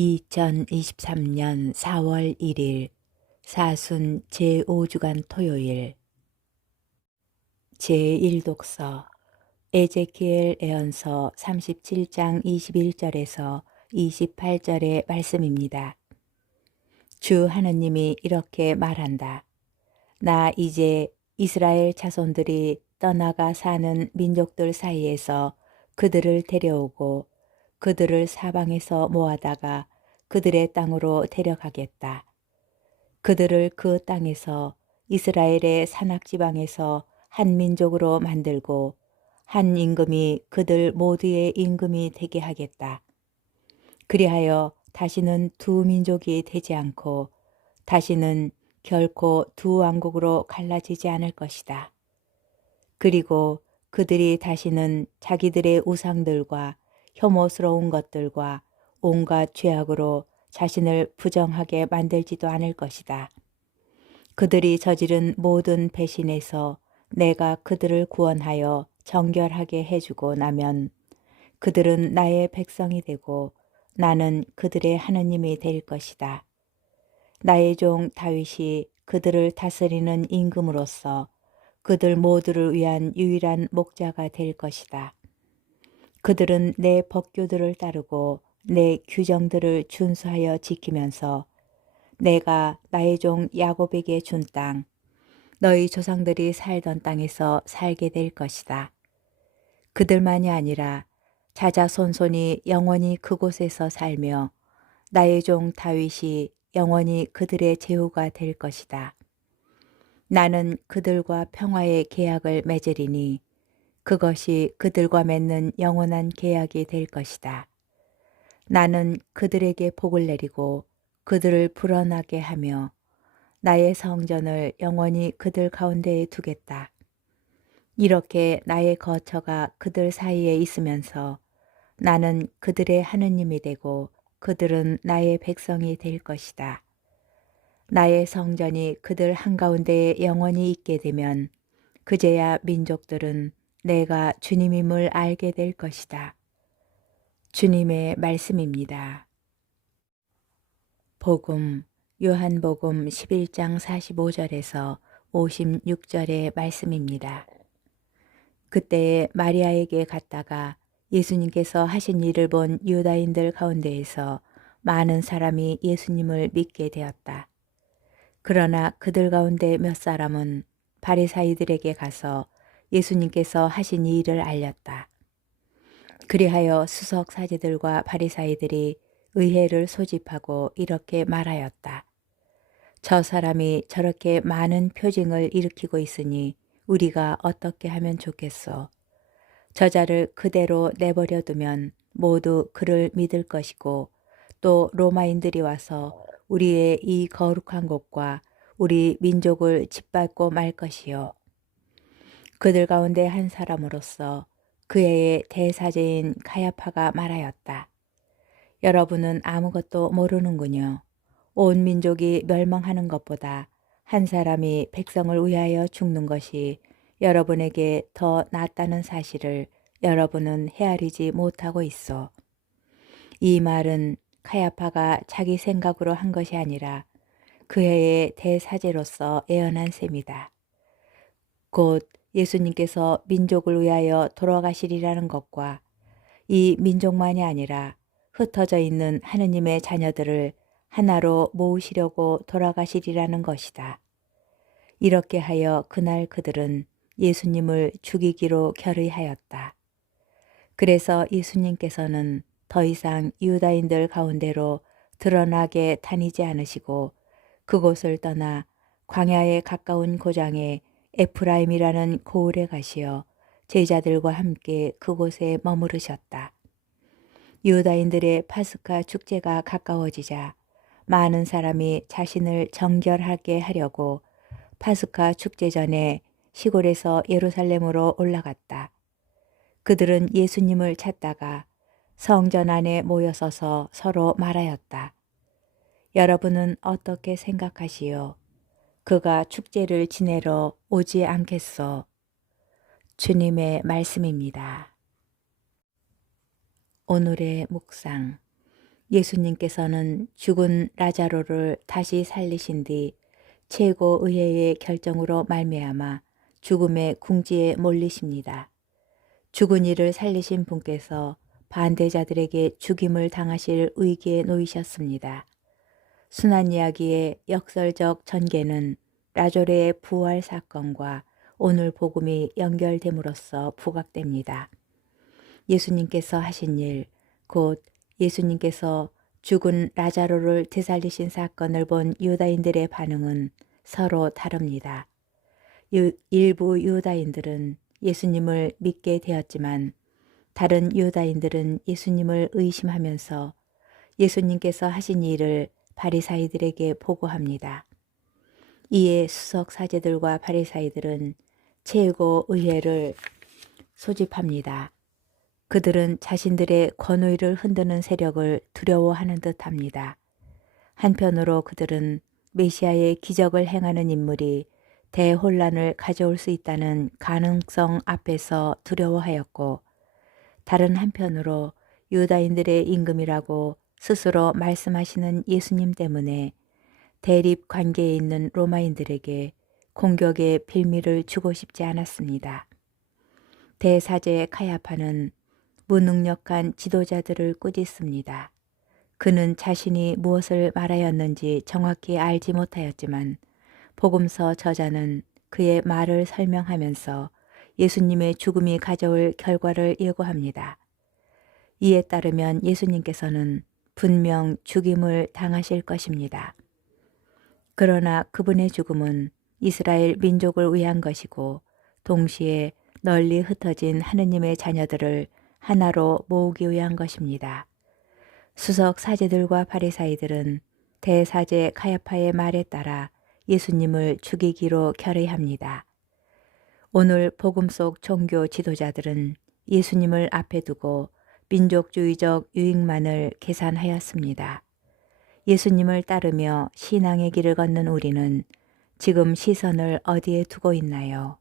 2023년 4월 1일 사순 제5주간 토요일 제1독서 에제키엘 예언서 37장 21절에서 28절의 말씀입니다. 주 하느님이 이렇게 말한다. 나 이제 이스라엘 자손들이 떠나가 사는 민족들 사이에서 그들을 데려오고 그들을 사방에서 모아다가 그들의 땅으로 데려가겠다. 그들을 그 땅에서 이스라엘의 산악지방에서 한 민족으로 만들고 한 임금이 그들 모두의 임금이 되게 하겠다. 그리하여 다시는 두 민족이 되지 않고 다시는 결코 두 왕국으로 갈라지지 않을 것이다. 그리고 그들이 다시는 자기들의 우상들과 혐오스러운 것들과 온갖 죄악으로 자신을 부정하게 만들지도 않을 것이다. 그들이 저지른 모든 배신에서 내가 그들을 구원하여 정결하게 해주고 나면 그들은 나의 백성이 되고 나는 그들의 하느님이 될 것이다. 나의 종 다윗이 그들을 다스리는 임금으로서 그들 모두를 위한 유일한 목자가 될 것이다. 그들은 내 법규들을 따르고 내 규정들을 준수하여 지키면서 내가 나의 종 야곱에게 준 땅, 너희 조상들이 살던 땅에서 살게 될 것이다. 그들만이 아니라 자자손손이 영원히 그곳에서 살며 나의 종 다윗이 영원히 그들의 제후가 될 것이다. 나는 그들과 평화의 계약을 맺으리니 그것이 그들과 맺는 영원한 계약이 될 것이다. 나는 그들에게 복을 내리고 그들을 불어나게 하며 나의 성전을 영원히 그들 가운데에 두겠다. 이렇게 나의 거처가 그들 사이에 있으면서 나는 그들의 하느님이 되고 그들은 나의 백성이 될 것이다. 나의 성전이 그들 한가운데에 영원히 있게 되면 그제야 민족들은 내가 주님임을 알게 될 것이다. 주님의 말씀입니다. 복음 요한복음 11장 45절에서 56절의 말씀입니다. 그때에 마리아에게 갔다가 예수님께서 하신 일을 본 유다인들 가운데에서 많은 사람이 예수님을 믿게 되었다. 그러나 그들 가운데 몇 사람은 바리사이들에게 가서 예수님께서 하신 이 일을 알렸다. 그리하여 수석 사제들과 바리사이들이 의회를 소집하고 이렇게 말하였다. 저 사람이 저렇게 많은 표징을 일으키고 있으니 우리가 어떻게 하면 좋겠소? 저자를 그대로 내버려 두면 모두 그를 믿을 것이고 또 로마인들이 와서 우리의 이 거룩한 곳과 우리 민족을 짓밟고 말 것이요. 그들 가운데 한 사람으로서 그 해의 대사제인 가야파가 말하였다. 여러분은 아무것도 모르는군요. 온 민족이 멸망하는 것보다 한 사람이 백성을 위하여 죽는 것이 여러분에게 더 낫다는 사실을 여러분은 헤아리지 못하고 있어. 이 말은 카야파가 자기 생각으로 한 것이 아니라 그 해의 대사제로서 예언한 셈이다. 곧 예수님께서 민족을 위하여 돌아가시리라는 것과 이 민족만이 아니라 흩어져 있는 하느님의 자녀들을 하나로 모으시려고 돌아가시리라는 것이다. 이렇게 하여 그날 그들은 예수님을 죽이기로 결의하였다. 그래서 예수님께서는 더 이상 유다인들 가운데로 드러나게 다니지 않으시고 그곳을 떠나 광야에 가까운 고장에 에프라임이라는 고을에 가시어 제자들과 함께 그곳에 머무르셨다. 유다인들의 파스카 축제가 가까워지자 많은 사람이 자신을 정결하게 하려고 파스카 축제 전에 시골에서 예루살렘으로 올라갔다. 그들은 예수님을 찾다가 성전 안에 모여서서 서로 말하였다. 여러분은 어떻게 생각하시오? 그가 축제를 지내러 오지 않겠소? 주님의 말씀입니다. 오늘의 묵상. 예수님께서는 죽은 라자로를 다시 살리신 뒤 최고의회의 결정으로 말미암아 죽음의 궁지에 몰리십니다. 죽은 이를 살리신 분께서 반대자들에게 죽임을 당하실 위기에 놓이셨습니다. 순환 이야기의 역설적 전개는 라조레의 부활 사건과 오늘 복음이 연결됨으로써 부각됩니다. 예수님께서 하신 일, 곧 예수님께서 죽은 라자로를 되살리신 사건을 본 유다인들의 반응은 서로 다릅니다. 일부 유다인들은 예수님을 믿게 되었지만 다른 유다인들은 예수님을 의심하면서 예수님께서 하신 일을 바리사이들에게 보고합니다. 이에 수석 사제들과 바리사이들은 최고의회를 소집합니다. 그들은 자신들의 권위를 흔드는 세력을 두려워하는 듯합니다. 한편으로 그들은 메시아의 기적을 행하는 인물이 대혼란을 가져올 수 있다는 가능성 앞에서 두려워하였고, 다른 한편으로 유다인들의 임금이라고 스스로 말씀하시는 예수님 때문에 대립 관계에 있는 로마인들에게 공격의 빌미를 주고 싶지 않았습니다. 대사제 카야파는 무능력한 지도자들을 꾸짖습니다. 그는 자신이 무엇을 말하였는지 정확히 알지 못하였지만 복음서 저자는 그의 말을 설명하면서 예수님의 죽음이 가져올 결과를 예고합니다. 이에 따르면 예수님께서는 분명 죽임을 당하실 것입니다. 그러나 그분의 죽음은 이스라엘 민족을 위한 것이고 동시에 널리 흩어진 하느님의 자녀들을 하나로 모으기 위한 것입니다. 수석 사제들과 바리사이들은 대사제 카야파의 말에 따라 예수님을 죽이기로 결의합니다. 오늘 복음 속 종교 지도자들은 예수님을 앞에 두고 민족주의적 유익만을 계산하였습니다. 예수님을 따르며 신앙의 길을 걷는 우리는 지금 시선을 어디에 두고 있나요?